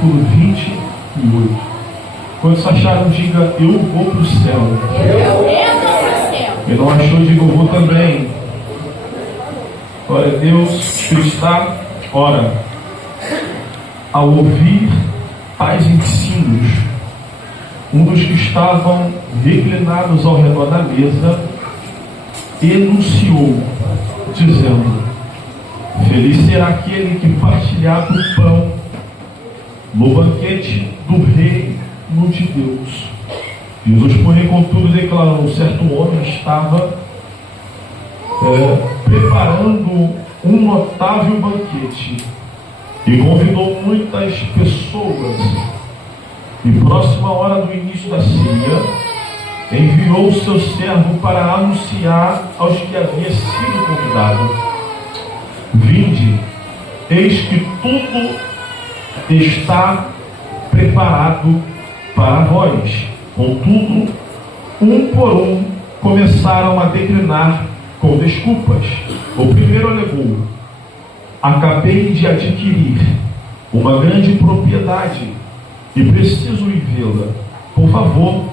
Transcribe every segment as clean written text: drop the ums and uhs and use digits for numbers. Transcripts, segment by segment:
versículo 28. Quando se acharam, diga: eu vou para o céu. Eu vou para o céu. E não achou, diga: eu vou também. Glória a Deus. Está, ora, ao ouvir tais ensinos, um dos que estavam reclinados ao redor da mesa enunciou, dizendo: feliz será aquele que partilhar do pão no banquete do reino de Deus. Jesus, porém, contudo, declarou: um certo homem estava preparando um notável banquete e convidou muitas pessoas. E próxima a hora do início da ceia, enviou o seu servo para anunciar aos que havia sido convidado: vinde, eis que tudo está preparado para vós. Contudo, um por um começaram a declinar com desculpas. O primeiro alegou: acabei de adquirir uma grande propriedade e preciso ir vê-la. Por favor,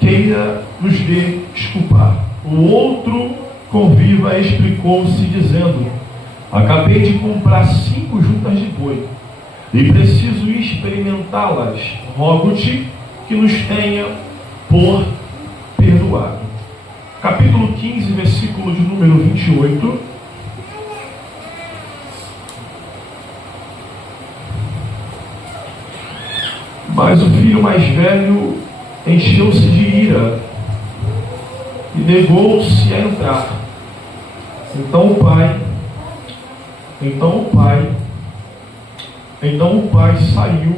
queira nos desculpar. O outro conviva explicou-se, dizendo: acabei de comprar 5 juntas de boi e preciso experimentá-las. Rogo-te que nos tenha por perdoado. Capítulo 15, versículo de número 28. Mas o filho mais velho encheu-se de ira e negou-se a entrar. Então o pai saiu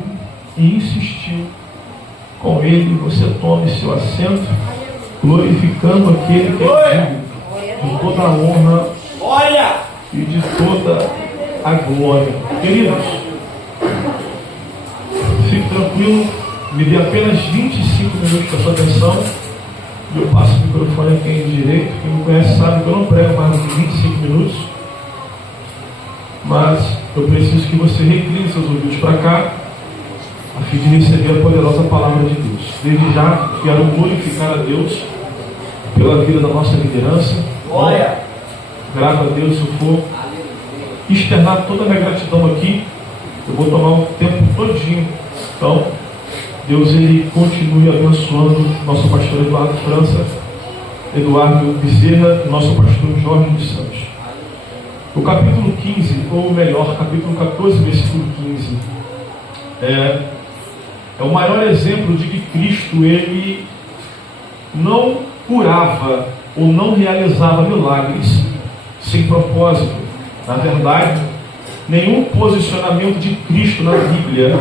e insistiu com ele: você tome seu assento, glorificando aquele que é digno de toda a honra e de toda a glória. Queridos, fique tranquilo, me dê apenas 25 minutos para sua atenção e eu passo o microfone a quem é direito. Quem me conhece sabe que eu não prego mais do que 25 minutos, mas eu preciso que você recline seus ouvidos para cá, a fim de receber a poderosa palavra de Deus. Desde já, quero glorificar a Deus pela vida da nossa liderança. Glória! Grato a Deus. Se eu for externar toda a minha gratidão aqui, eu vou tomar um tempo todinho. Então, Deus, Ele continue abençoando nosso pastor Eduardo Bezerra e nosso pastor Jorge dos Santos. O capítulo 15, ou melhor, capítulo 14, versículo 15, é o maior exemplo de que Cristo, Ele não curava ou não realizava milagres sem propósito. Na verdade, nenhum posicionamento de Cristo na Bíblia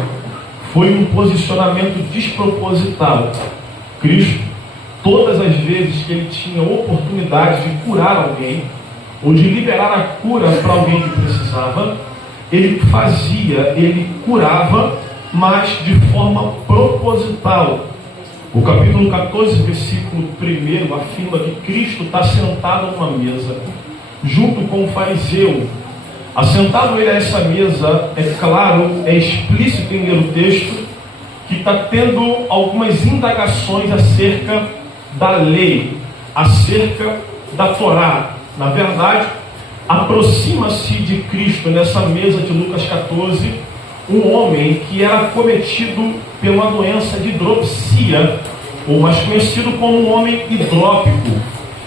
foi um posicionamento desproposital. Cristo, todas as vezes que Ele tinha oportunidade de curar alguém, ou de liberar a cura para alguém que precisava, Ele fazia, Ele curava, mas de forma proposital. O capítulo 14, versículo 1 afirma que Cristo está sentado numa mesa, junto com o fariseu. Assentado ele a essa mesa, é claro, é explícito em ler o texto, que está tendo algumas indagações acerca da lei, acerca da Torá. Na verdade, aproxima-se de Cristo nessa mesa de Lucas 14, um homem que era cometido pela doença de hidropsia, ou mais conhecido como um homem hidrópico.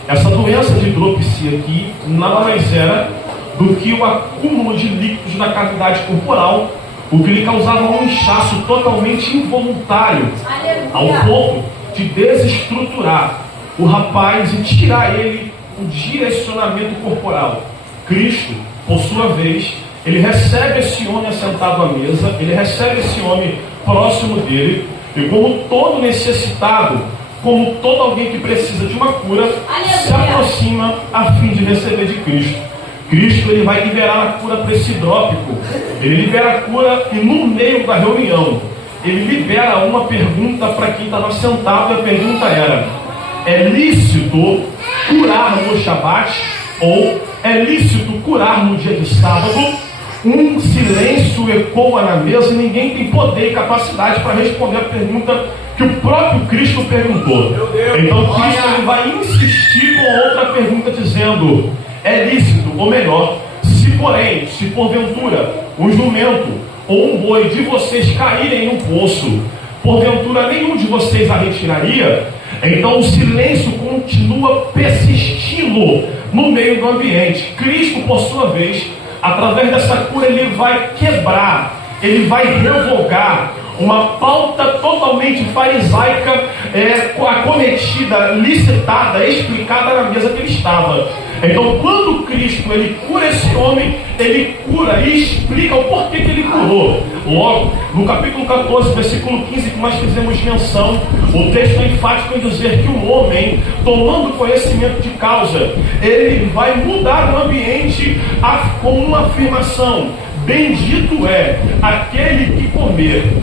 Essa doença de hidropsia aqui nada mais era do que o acúmulo de líquidos na cavidade corporal, o que lhe causava um inchaço totalmente involuntário, ao ponto de desestruturar o rapaz e tirar ele o direcionamento corporal. Cristo, por sua vez, ele recebe esse homem assentado à mesa, ele recebe esse homem próximo dele, e como todo necessitado, como todo alguém que precisa de uma cura, se aproxima a fim de receber de Cristo. Cristo, ele vai liberar a cura para esse hidrópico. Ele libera a cura e no meio da reunião, ele libera uma pergunta para quem estava sentado, e a pergunta era: é lícito curar no Shabat? Ou é lícito curar no dia de sábado? Um silêncio ecoa na mesa e ninguém tem poder e capacidade para responder a pergunta que o próprio Cristo perguntou. Então Cristo ele vai insistir com outra pergunta dizendo: é lícito, ou melhor, se porventura um jumento ou um boi de vocês caírem no poço, porventura nenhum de vocês a retiraria? Então o silêncio continua persistindo no meio do ambiente. Cristo, por sua vez, através dessa cura, ele vai quebrar, ele vai revogar uma pauta totalmente farisaica, acometida, licitada, explicada na mesa que ele estava. Então, quando Cristo ele cura esse homem, ele cura e explica o porquê que ele curou. Logo, no capítulo 14, versículo 15, que nós fizemos menção, o texto é enfático em dizer que o homem, tomando conhecimento de causa, ele vai mudar o ambiente com uma afirmação: bendito é aquele que comer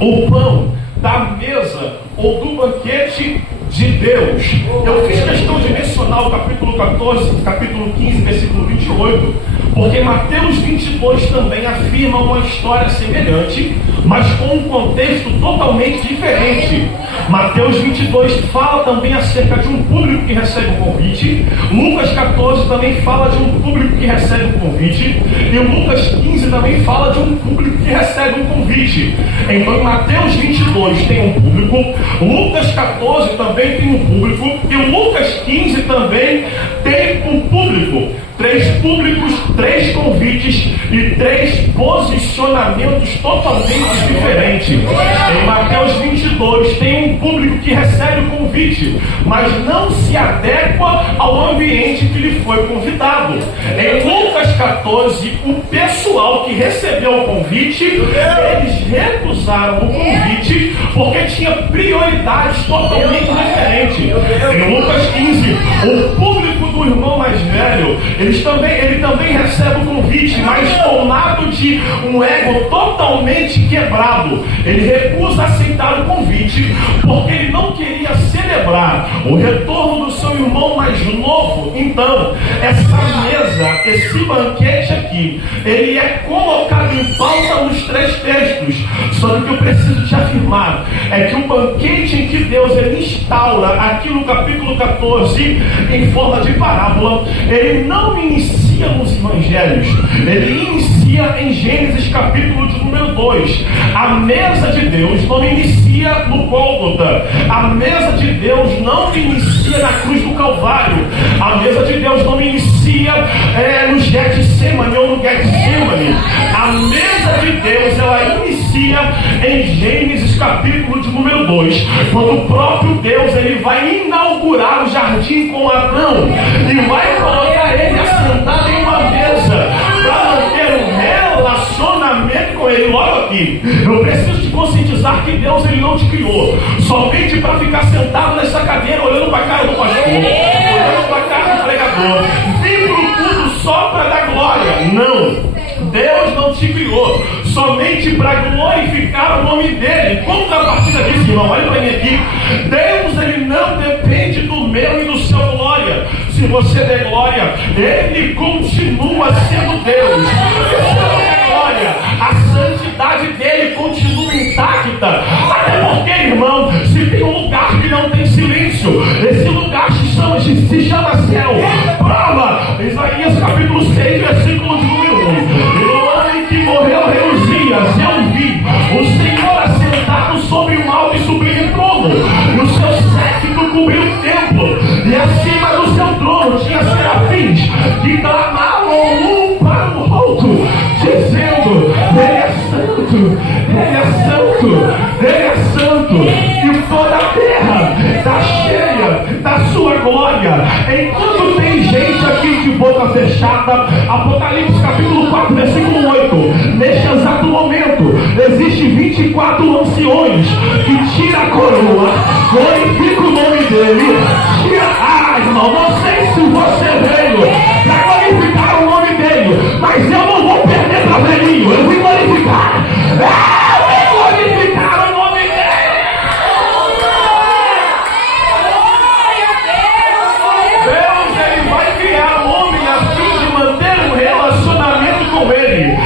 o pão da mesa ou do banquete de Deus. Eu fiz questão de mencionar o capítulo 14, capítulo 15, versículo 28, porque Mateus 22 também afirma uma história semelhante, mas com um contexto totalmente diferente. Mateus 22 fala também acerca de um público que recebe um convite. Lucas 14 também fala de um público que recebe um convite. E Lucas 15 também fala de um público que recebe um convite. Então, em Mateus 22 tem um público, Lucas 14 também tem um público, e Lucas 15 também tem um público. 3 públicos, 3 convites e 3 posicionamentos totalmente diferentes. Em Mateus 22 tem um público que recebe o convite, mas não se adequa ao ambiente que lhe foi convidado. Em Lucas 14, o pessoal que recebeu o convite, eles recusaram o convite porque tinha prioridades totalmente diferentes. Em Lucas 15, o público do irmão mais velho, ele também recebe o convite, mas tomado de um ego totalmente quebrado. Ele recusa aceitar o convite porque ele não queria celebrar o retorno do seu irmão mais novo. Então, essa mesa, esse banquete aqui, ele é colocado em pauta nos 3 textos. Só que o que eu preciso te afirmar é que o banquete em que Deus ele instaura aqui no capítulo 14 em forma de parábola, ele não inicia nos evangelhos, ele inicia em Gênesis capítulo de número 2. A mesa de Deus não inicia no Gólgota, a mesa de Deus não inicia na cruz do Calvário, a mesa de Deus não inicia no Getsemane ou no Getsemane. A mesa de Deus ela inicia em Gênesis capítulo de número 2, quando o próprio Deus ele vai inaugurar o jardim com Adão e vai colocar ele assentado em uma mesa para manter um relacionamento com ele. Logo aqui, eu preciso te conscientizar que Deus ele não te criou somente para ficar sentado nessa cadeira olhando para a cara do pastor, olhando para a cara do pregador, vim para o culto só para dar glória. Não, Deus não te criou somente para glorificar o nome dele. Contrapartida disso, irmão, olha para mim aqui. Deus ele não depende do meu e do seu glória. Se você der glória, ele continua sendo Deus. Se você não der glória, a santidade dele continua intacta. Até porque, irmão, se tem um lugar que não tem silêncio, esse lugar se chama céu. Prova Isaías capítulo 6, versículo de número 1. E no ano em que morreu Reusias, eu vi o Senhor assentado sobre um alto e sublime trono, e o seu séquito cobriu o templo, e acima do seu trono tinha serafins que clamavam um para o outro, dizendo: Ele é santo, Ele é santo, Ele é santo, e toda a terra está cheia da sua glória. Enquanto tem gente aqui de boca fechada, Apocalipse capítulo 4, versículo 8, neste exato momento, existem 24 anciões que tiram a coroa, glorificam o nome dele, irmão, não sei se você veio para glorificar o nome dele, mas eu não vou perder para velhinho, eu vou glorificar. Eu vou glorificar o nome dele. Deus ele vai criar um homem a fim de manter um relacionamento com ele.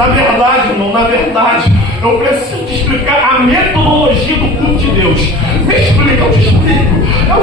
Na verdade, irmão, eu preciso te explicar a metodologia do culto de Deus. Me explica, eu te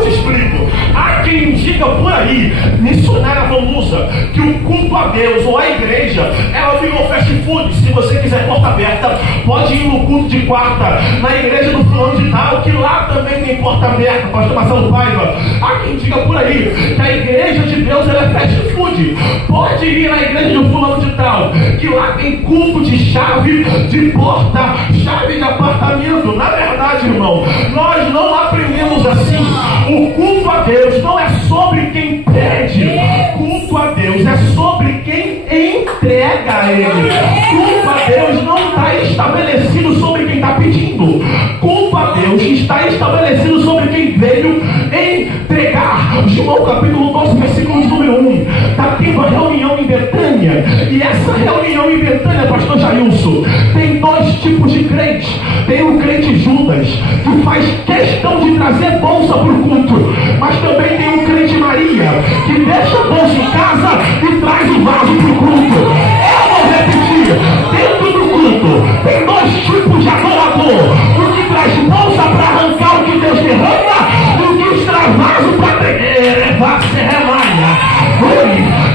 explico. Há quem diga por aí, missionária Vanusa, que o culto a Deus ou a igreja, ela virou fast food. Se você quiser porta aberta, pode ir no culto de quarta, na igreja do fulano de tal, que lá também tem porta aberta, pastor Marcelo Paiva. Há quem diga por aí que a igreja de Deus ela é fast food. Pode ir na igreja do fulano de tal, que lá tem culto de chave de porta, chave de apartamento. Na verdade, irmão, nós não aprendemos assim. O culto a Deus não é sobre quem pede. Culto a Deus é sobre quem entrega a Ele. Culto a Deus não está estabelecido sobre quem está pedindo. Culto a Deus está estabelecido sobre quem veio entregar. João capítulo 12, versículo de número 1. Está tendo a reunião em Betânia. E essa reunião em Betânia, pastor Jailson, tem dois tipos de crentes. Tem o crente Judas, que faz questão de trazer bolsa para o culto. Mas também tem o crente Maria, que deixa a bolsa em casa e traz o vaso para o culto. Eu vou repetir. Dentro do culto tem dois tipos de adorador. O que traz bolsa para arrancar o que Deus derrama, e o que traz vaso para levar serralha.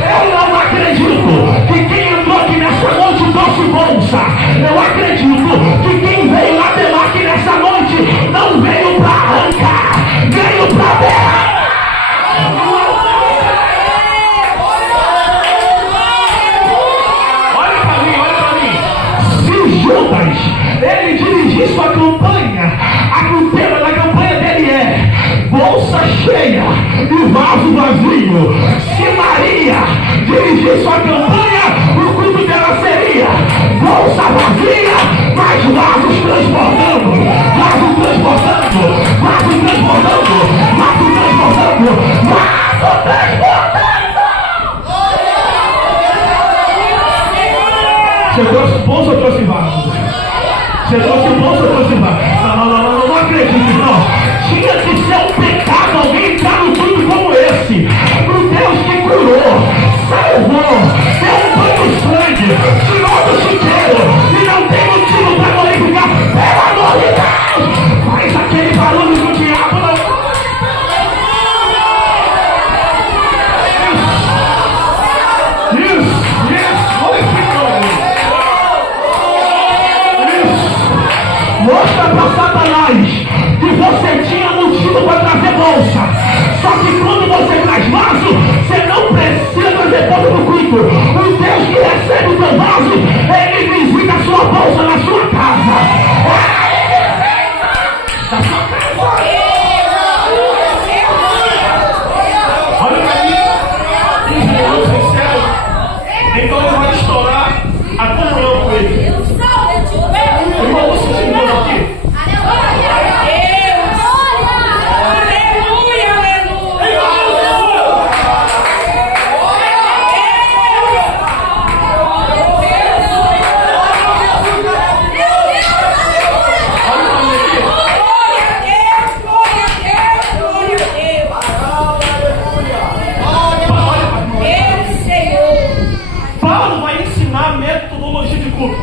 Eu não acredito que quem entrou aqui nessa noite trouxe bolsa. Eu acredito que quem veio lá aqui nessa noite não veio para arrancar, veio para derramar. Olha para mim. Se Judas, ele dirigisse a campanha, a tema da campanha dele é bolsa cheia e vaso vazio. Se Maria dirigisse a campanha, o culto dela seria bolsa vazia, mas vasos transbordando, vaso transbordando, vaso transbordando, vaso transbordando, vaso transbordando. Você trouxe bolsa ou trouxe vaso? Você trouxe bolsa ou trouxe vaso? Não acredito, não. Tinha que ser um pecado alguém entrar num culto como esse. Pro Deus que curou, salvou, deu um banho de sangue, tirou do chiqueiro e não tem motivo para glorificar. Pelo amor de Deus, faz aquele barulho do diabo. Isso, glorificando. Isso, mostra para Satanás que você tinha motivo para trazer bolsa. Só que quando você traz vaso, você não precisa trazer bolsa no culto. O Deus que recebe o teu vaso, ele visita a sua bolsa na sua casa. Na sua casa. Olha para mim. Israel sincero. Então ele vai estourar a comunhão com ele. Irmão, você se encontra aqui?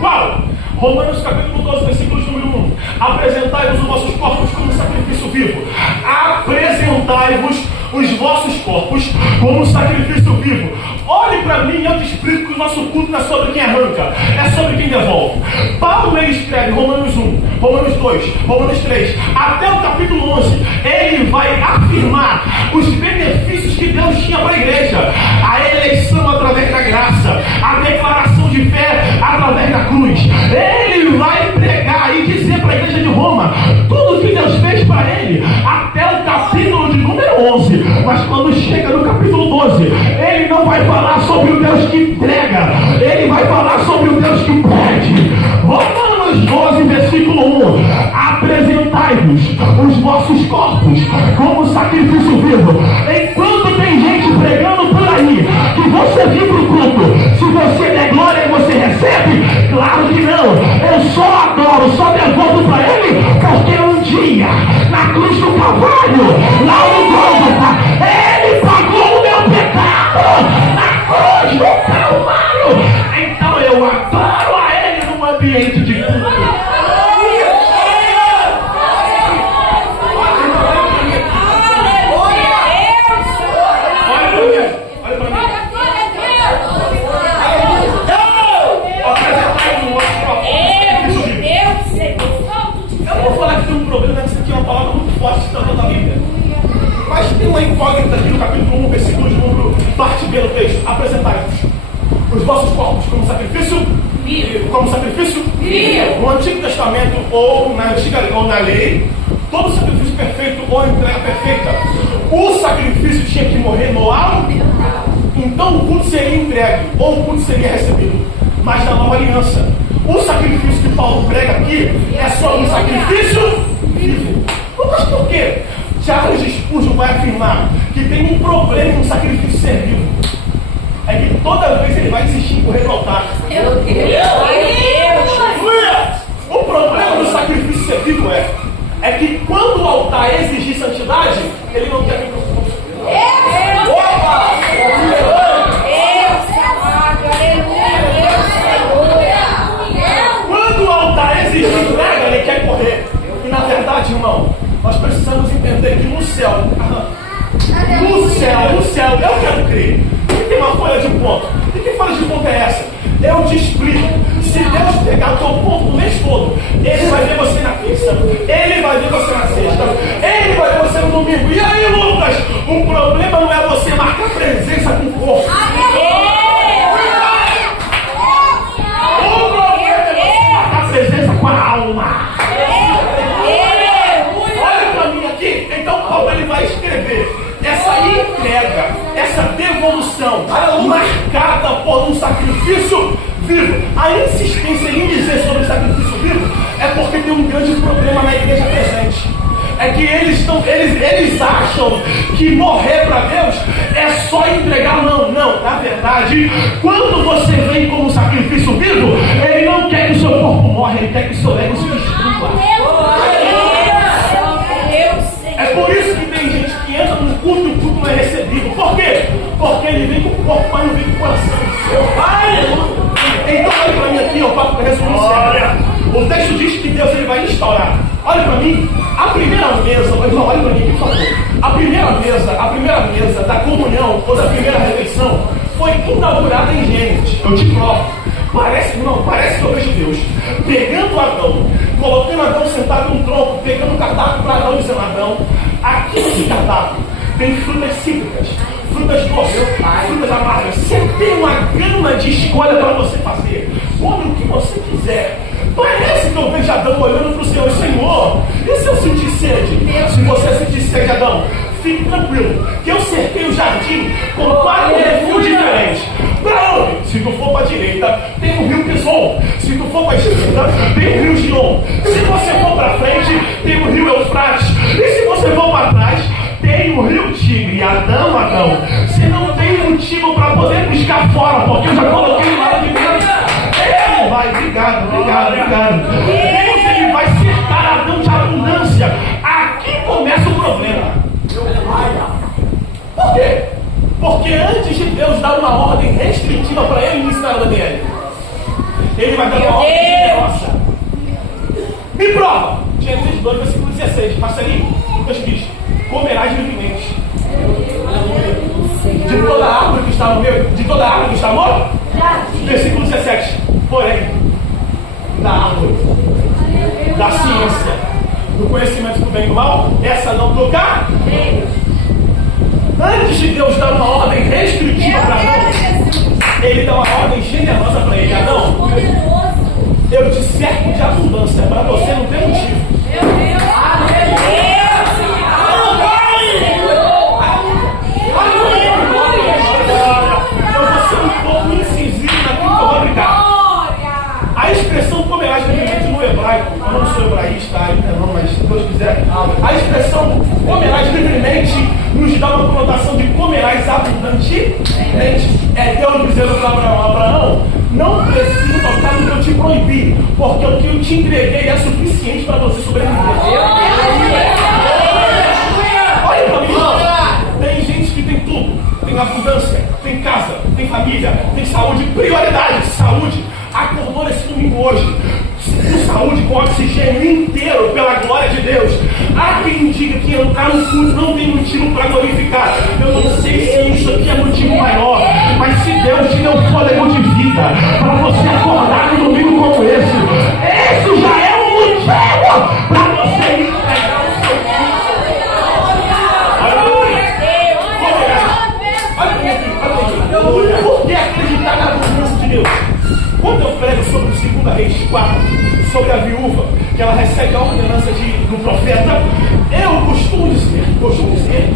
Qual? Romanos capítulo 12, versículo número 1. Apresentai-vos os vossos corpos como sacrifício vivo. Apresentai-vos os vossos corpos como sacrifício vivo. Olhe para mim e eu te explico que o nosso culto não é sobre quem arranca, é sobre quem devolve. Paulo ele escreve Romanos 1, Romanos 2, Romanos 3, até o capítulo 11. Ele vai afirmar os benefícios que Deus tinha para a igreja. A eleição através da graça, a declaração de fé através da cruz. Ele vai pregar e dizer para a igreja de Roma tudo que Deus fez para ele até o capítulo de número 11. Mas quando chega no capítulo 12, ele não vai falar sobre o Deus que entrega, ele vai falar sobre o Deus que pede. Romanos 12, versículo 1. Apresentai-vos os vossos corpos como sacrifício vivo. Enquanto tem gente pregando por aí que você vir para o culto, se você der glória e você recebe, claro que não. Eu só adoro, só devolvo para ele, porque um dia na cruz do Calvário, lá no Gólgota, ele pagou o meu pecado na cruz do Calvário. Então eu adoro a ambiente de culto. Mas tem uma incógnita aqui no capítulo 1, versículo de número, parte B do texto. Apresentai-vos os vossos corpos como sacrifício vivo. Como sacrifício vivo. No Antigo Testamento ou na lei, todo sacrifício perfeito ou entrega perfeita, o sacrifício tinha que morrer no altar. Então o culto seria entregue ou o culto seria recebido. Mas na nova aliança, o sacrifício que Paulo prega aqui é só um sacrifício vivo. Mas por quê? Charles Spurgeon vai afirmar que tem um problema no sacrifício ser vivo. É que toda vez ele vai insistir em correr para o altar. Meu Deus! O problema do sacrifício ser vivo é que quando o altar exigir santidade, ele não quer vir para o culto. Opa! Quando o altar exigir entrega, ele quer correr. E na verdade, irmão, nós precisamos entender que no céu, eu quero crer que tem uma folha de ponto. E que folha de ponto é essa? Eu te explico. Se Deus pegar o teu ponto no mês todo, Ele vai ver você na terça, Ele vai ver você na sexta, Ele vai ver você no domingo. E aí, Lucas, o problema não é você marcar presença com o corpo. O problema é você marcar presença com a alma. Então Paulo ele vai escrever essa entrega, essa devolução marcada por um sacrifício vivo. A insistência em dizer sobre o sacrifício vivo é porque tem um grande problema na igreja presente. É que eles acham que morrer para Deus é só entregar. Não. Na verdade, quando você vem como sacrifício vivo, Ele não quer que o seu corpo morra, Ele quer que o seu ego se destrua. É por isso que tem gente que entra no culto e o culto não é recebido. Por quê? Porque ele vem com o corpo, mas não vem com o coração. Então olha para mim aqui, ó, para resumir. O texto diz que Deus ele vai instaurar. Olha para mim, a primeira mesa, irmão, olha para mim aqui, por favor. A primeira mesa da comunhão ou da primeira refeição foi inaugurada em Gênesis. Eu te provo. Parece que eu vejo Deus pegando Adão, colocando Adão sentado num tronco, pegando um cardápio para Adão e dizendo: Adão, aqui nesse cardápio tem frutas cítricas, frutas doces, frutas amargas. Você tem uma gama de escolha para você fazer. Come o que você quiser. Parece que eu vejo Adão olhando para o Senhor: Senhor, e se eu sentir sede? Se você sentir sede, Adão, fique tranquilo, que eu cerquei o jardim com 4 refúgios diferentes. Para onde? Se tu for para a direita, tem o rio Pison. Se tu for para a esquerda, tem o rio Gion. Se você for para frente, tem o rio Eufrates. E se você for para trás, tem o rio Tigre. Adão, você não tem motivo para poder buscar fora, porque eu já coloquei lá de dentro. Ele vai, obrigado. Deus ele vai cercar Adão de abundância. Aqui começa o problema. Por quê? Porque antes de Deus dar uma ordem restritiva para ele iniciar a dele, Ele vai dar uma ordem generosa. Me prova! Gênesis 2, versículo 16. Marcelinho, Lucas diz: comerás livremente de toda a árvore que está no meio, de toda a árvore que está no versículo 17. Porém, da árvore da ciência, do conhecimento do bem e do mal, essa não tocar. Antes de Deus dar uma ordem restritiva para Adão, Ele dá uma ordem generosa para ele. Adão, eu te cerco de abundância para você não ter motivo. Eu vou ser um pouco incisivo naquilo que eu vou brincar. A expressão comerás livremente no hebraico, eu não sou hebraísta ainda não, mas se Deus quiser, a expressão comerás livremente nos dá uma conotação de comerás abundantemente. É Deus dizendo para Abraão: não preciso tocar no que eu te proibi, porque o que eu te entreguei é suficiente para você sobreviver. Olha para mim, irmão. Tem gente que tem tudo, tem abundância, tem casa, tem família, tem saúde, prioridade, saúde. Acordou nesse domingo hoje saúde, com oxigênio inteiro, pela glória de Deus. Há quem diga que entrar no culto não tem motivo para glorificar. Eu não sei se isso aqui é motivo maior, mas se Deus te deu fôlego de vida para você acordar num domingo como esse já é um motivo para você ir pegar o seu filho. Por que acreditar na promessa de Deus? Quando eu prego sobre o 2 Reis 4, sobre a viúva, que ela recebe a ordenança do profeta, eu costumo dizer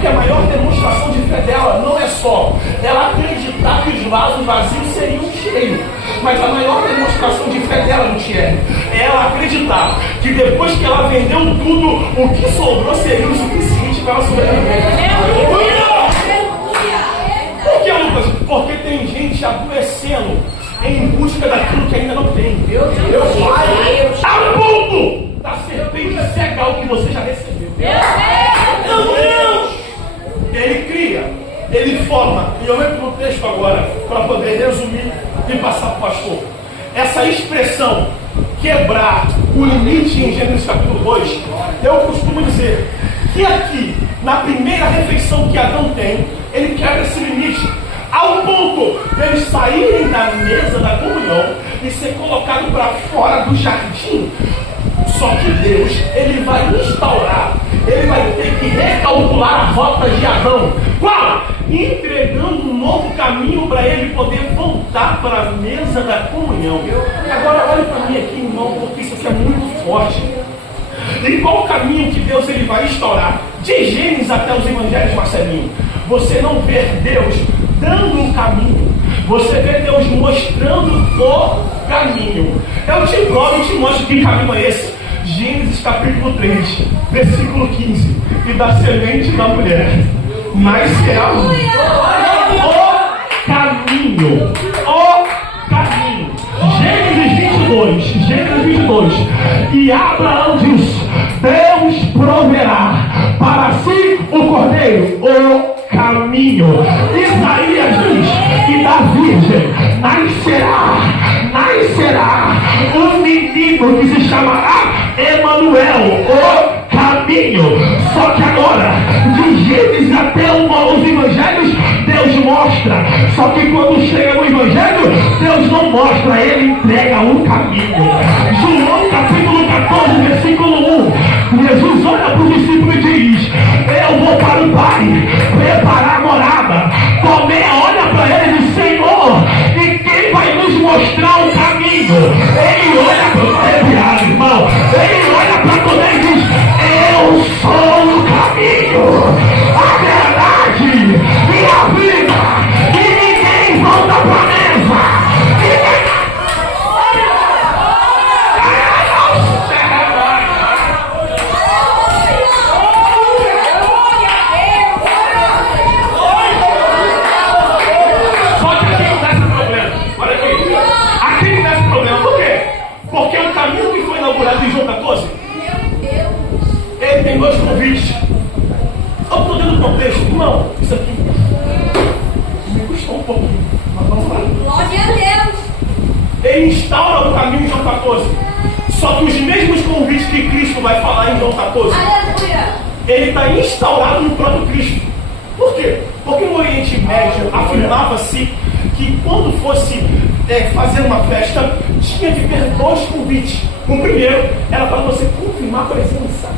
que a maior demonstração de fé dela não é só ela acreditar que os vasos vazios seriam cheios, mas a maior demonstração de fé dela, Lutier, é ela acreditar que depois que ela vendeu tudo, o que sobrou seria o suficiente para ela sobreviver. Por que, Lucas? Porque tem gente adoecendo em busca daquilo que ainda não tem. A ponto da serpente cegar o que você já recebeu. Meu Deus! Ele cria, ele forma. E eu entro no texto agora para poder resumir e passar para o pastor. Essa expressão, quebrar o limite em Gênesis capítulo 2, eu costumo dizer que aqui, na primeira refeição que Adão tem, ele quebra esse limite. Ao ponto de eles saírem da mesa da comunhão e ser colocado para fora do jardim. Só que Deus, ele vai instaurar, ele vai ter que recalcular a rota de Adão. Qual? Entregando um novo caminho para ele poder voltar para a mesa da comunhão. E agora olhe para mim aqui, irmão, porque isso aqui é muito forte. E qual o caminho que Deus ele vai instaurar? De Gênesis até os Evangelhos, Marcelinho, você não vê Deus dando um caminho, você vê Deus mostrando o caminho. Eu te provo e te mostro que caminho é esse. Gênesis capítulo 3, versículo 15. E da semente da mulher nascerá o caminho. O caminho. Gênesis 22. E Abraão disse: Deus proverá para si o cordeiro, o caminho. Isaías diz: e da virgem nascerá um menino que se chamará Emanuel, o caminho. Só que agora, de Gênesis até os Evangelhos, Deus mostra. Só que quando chega no Evangelho, Deus não mostra, ele entrega o caminho. João capítulo 14, versículo 1. Jesus olha para o discípulo e diz: eu vou para o Pai preparar a morada. Tomé olha para ele e diz: Senhor, e quem vai nos mostrar o caminho? Ele olha para o arrepiado, irmão. Ele olha para Tomé e diz: eu sou o caminho, a verdade e a vida, e ninguém volta para a mesa. Em João 14, ele tem dois convites. Eu estou dando contexto, irmão. Isso aqui me custou um pouquinho, mas vamos lá. Glória a Deus. Ele instaura o caminho em João 14. Só que os mesmos convites que Cristo vai falar em João 14, Aleluia, ele está instaurado no próprio Cristo. Por quê? Porque no Oriente Médio afirmava-se que quando fosse fazer uma festa, tinha que ter dois convites. O primeiro era para você confirmar a presença.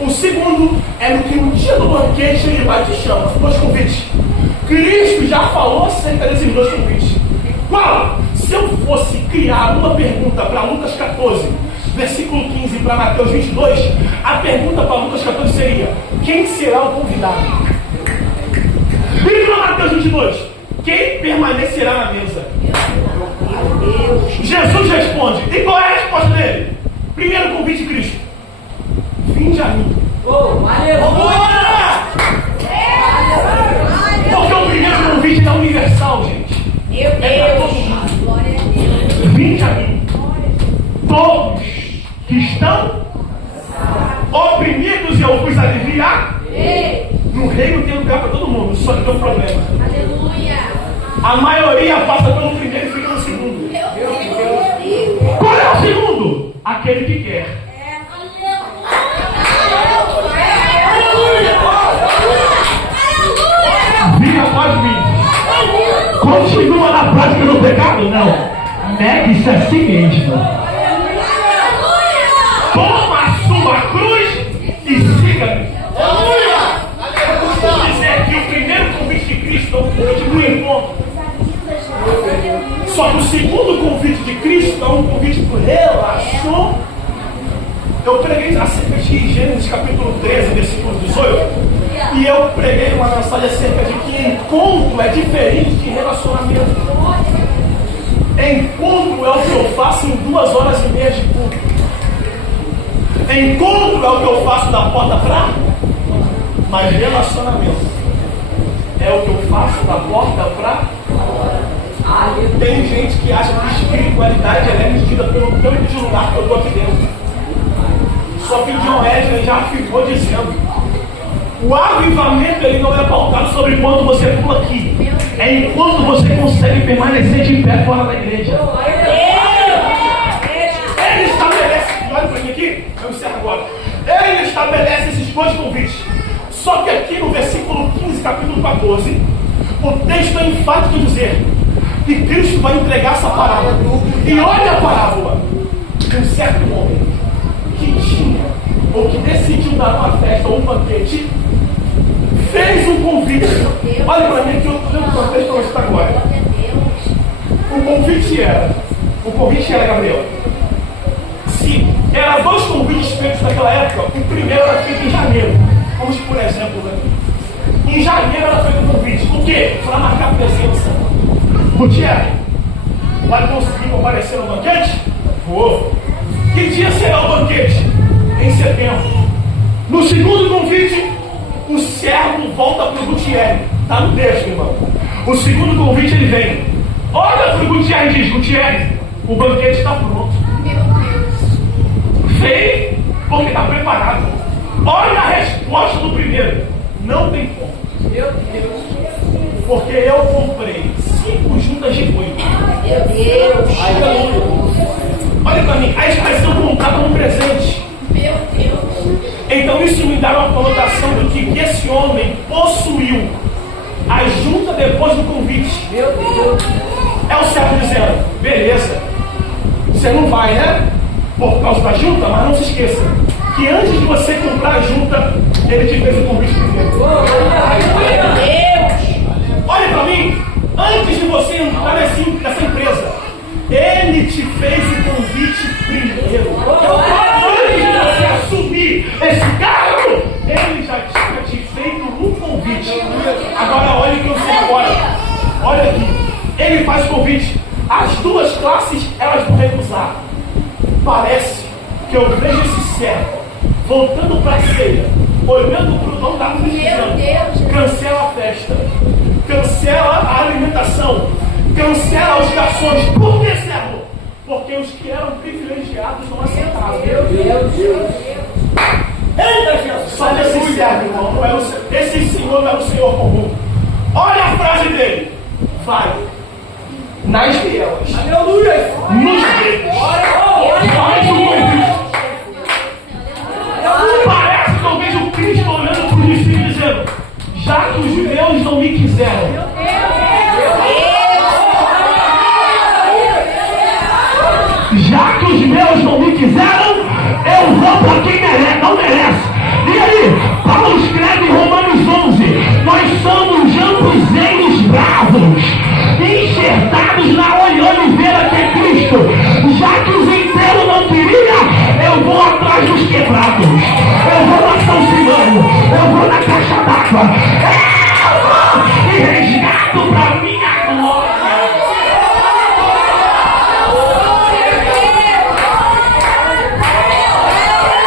O segundo é no que no dia do banquete ele vai te chamar. Dois convites. Cristo já falou acerca desses dois convites. Qual? Se eu fosse criar uma pergunta para Lucas 14, versículo 15, para Mateus 22, a pergunta para Lucas 14 seria: quem será o convidado? E para Mateus 22, quem permanecerá na mesa? Jesus responde. E qual é a resposta dele? Primeiro convite de Cristo: vinde a mim. Porque o primeiro convite é universal, gente. Meu É para todo Deus. mundo. Glória a Deus. Vinde a mim, todos que estão oprimidos, e eu vos aliviar. No reino tem lugar para todo mundo, só que tem um problema. Aleluia. A maioria passa pelo primeiro e fica no segundo. Meu Deus. Qual é o segundo? aquele que quer. Viva após mim. Continua na prática do pecado? Não. Negue-se a si mesmo. Toma a sua cruz e siga-me. Eu costumo dizer que o primeiro convite de Cristo é um convite do encontro. Só que o segundo convite de Cristo é um convite do relacionamento. Eu preguei acerca de Gênesis capítulo 13, versículo 18. E eu preguei uma mensagem acerca de que encontro é diferente de relacionamento. Encontro é o que eu faço em 2 horas e meia de culto. Encontro é o que eu faço da porta para. Mas relacionamento é o que eu faço da porta para. Tem gente que acha que espiritualidade é medida pelo tanto de lugar que eu estou aqui dentro. Só que o John Wesley já afirmou dizendo: o avivamento ele não é pautado sobre quanto você pula aqui, é enquanto você consegue permanecer de pé fora da igreja. Ele estabelece, olha para mim aqui, eu encerro agora. Ele estabelece esses 2 convites. Só que aqui no versículo 15, capítulo 14, o texto é enfático em dizer que Cristo vai entregar essa parábola. E olha a parábola de um certo homem que tinha, ou que decidiu dar uma festa ou um banquete, fez um convite. Olha para mim que eu estou dando uma festa para você agora. O convite era, Gabriel, se eram 2 convites feitos naquela época, o primeiro era feito em janeiro. Vamos por exemplo, né? Em janeiro era feito um convite. Por quê? Para marcar presença. Gutierrez, vai conseguir comparecer no banquete? Vou. Que dia será o banquete? Em setembro. No segundo convite, o servo volta para o Gutierrez. Está no texto, irmão. O segundo convite ele vem. Olha para o Gutierrez e diz: Gutierrez, o banquete está pronto. Vem, porque está preparado. Olha a resposta do primeiro: não tem como. Meu Deus. Porque eu comprei 5 juntas de boi. Meu Deus. Olha para mim, a expressão contada como presente. Meu Deus. Então isso me dá uma conotação do que esse homem possuiu a junta depois do convite. Meu Deus. É o servo dizendo: beleza, você não vai, né? Por causa da junta, mas não se esqueça que antes de você comprar a junta, ele te fez o convite primeiro. Meu Deus. Olha para mim, antes de você entrar nessa empresa, ele te fez o convite primeiro. Antes de você assumir esse cargo, ele já tinha te feito um convite. Agora olha o que eu sei agora. Olha aqui, ele faz o convite. As 2 classes elas vão recusar. Parece que eu vejo esse servo voltando para a ceia, olhando para o dono da festa, cancela a festa, cancela a alimentação, cancela os garçons. Por que, servo? Porque os que eram privilegiados não aceitaram. Meu Deus. Eita, Jesus! Só esse servo, irmão, não era esse senhor não era o senhor comum. Olha a frase dele: vai nas vielas, aleluia, nos gregos, faz o convite. Parece que eu vejo Cristo olhando para os discípulos dizendo: já que os judeus não me quiseram, já que os meus não me quiseram, eu vou para quem merece, não merece. E aí, Paulo escreve em Romanos 11: nós somos jampuzeiros bravos, enxertados na oliveira que é Cristo. Já que os inteiros não queriam, eu vou atrás dos quebrados, eu vou na São Simão, eu vou na caixa d'água, eu vou e resgato para minha glória.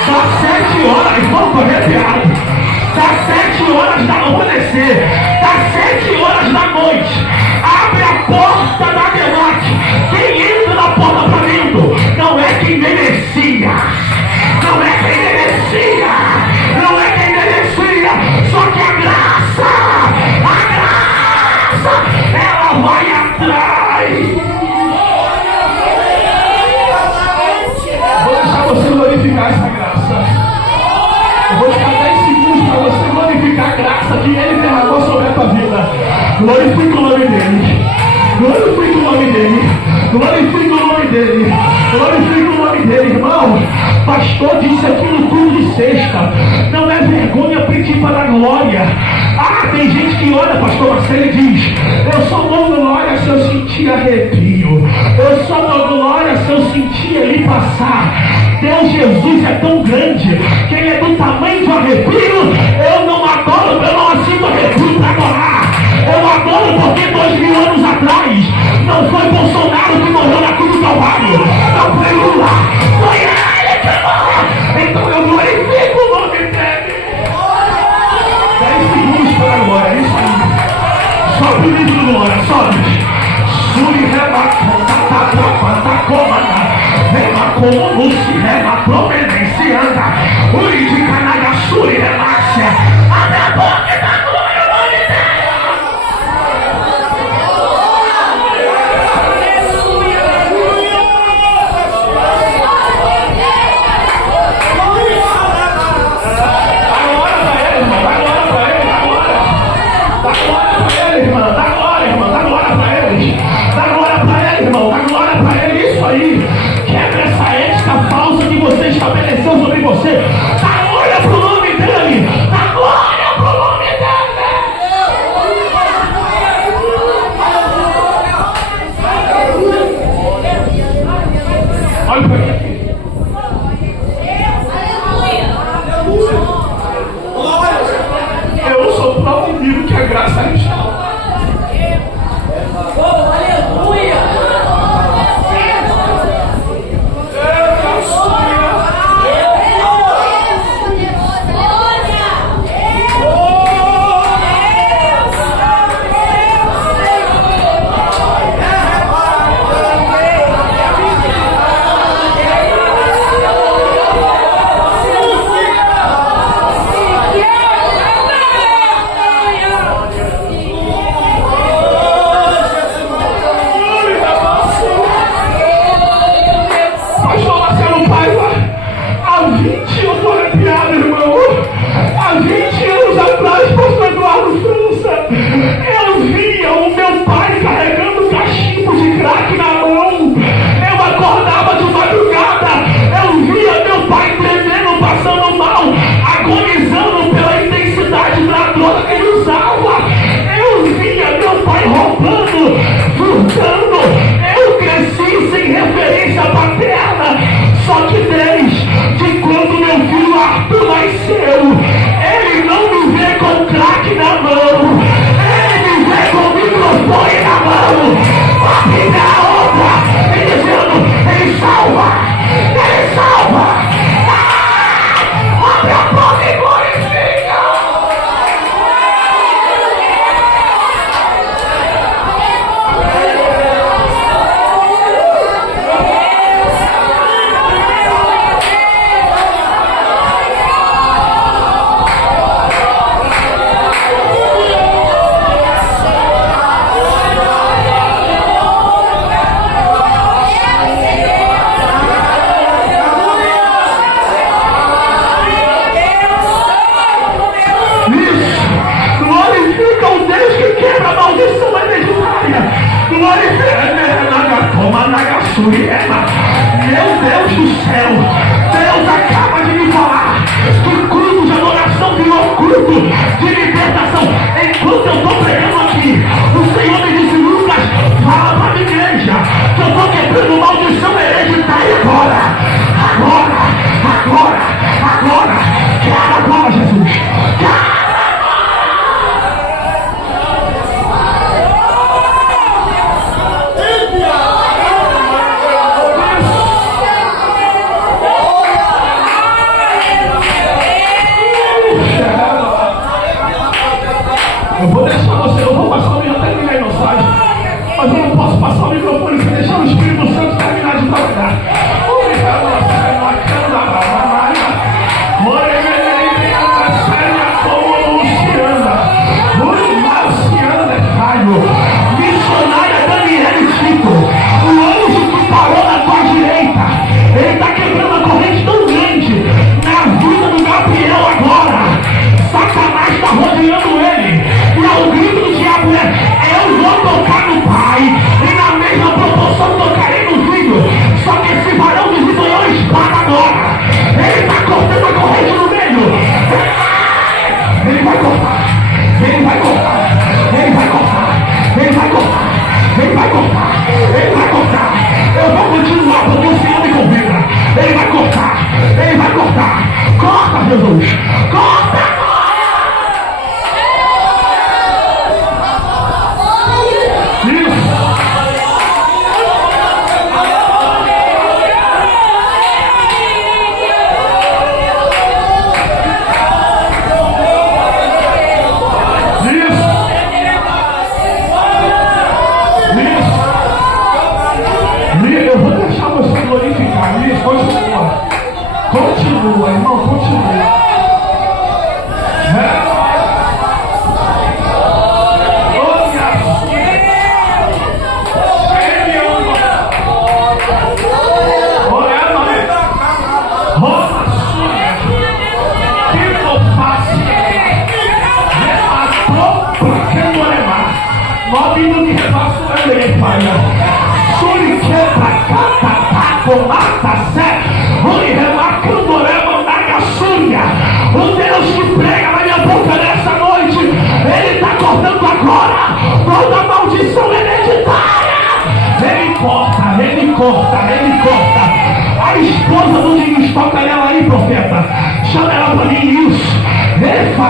Das 7 horas, vamos correr piado, das 7 horas da amanhecer, das 7 horas da noite Glorifica o nome dele. Glorifica o nome dele. Glorifica o nome dele. Glorifica o nome dele, irmão. Pastor disse aqui no culto de sexta: não é vergonha pedir para a glória. Ah, tem gente que olha, pastor Marcelo, e diz: eu só dou glória se eu sentir arrepio. Eu só dou glória se eu sentir ele passar. Deus, Jesus é tão grande que ele é do tamanho de um arrepio. Eu não adoro, eu não sinto arrepio para adorar. Eu adoro porque 2000 anos atrás não foi Bolsonaro que morreu na cruz do Calvário, não foi Lula, foi ele que morreu. Então eu glorifico o nome dele. 10 segundos para agora, é isso aí. Sobe o livro do glória, sobe. Suri rema como no se rema providência anda. Uri de canaga, suri remácia. Abre a boca da glória, o nome dele. Quebra essa ética falsa que você estabeleceu sobre você. Dá glória pro nome dele. Dá glória pro nome dele. Olha pra aqui. Eu sou prova vivo que a graça está. Ele não me vê com crack na mão, ele me vê com microfone na mão, papi da outra, ele dizendo: ele salva, ele salva. Abre a boca e glorifica. Meu Deus do céu, Deus acaba de me falar que culto de adoração virou culto de libertação. Enquanto eu estou pregando aqui, o Senhor me disse: Lucas, fala para a minha igreja que eu estou quebrando maldição hereditária agora. Quero agora, Jesus. Continua, irmão, continua. O Deus que prega na minha boca nessa noite, Ele está cortando agora toda maldição hereditária. Ele corta, Ele corta, Ele corta. A esposa do Diniz, toca ela aí, profeta. Chama ela para mim, isso. Ele faz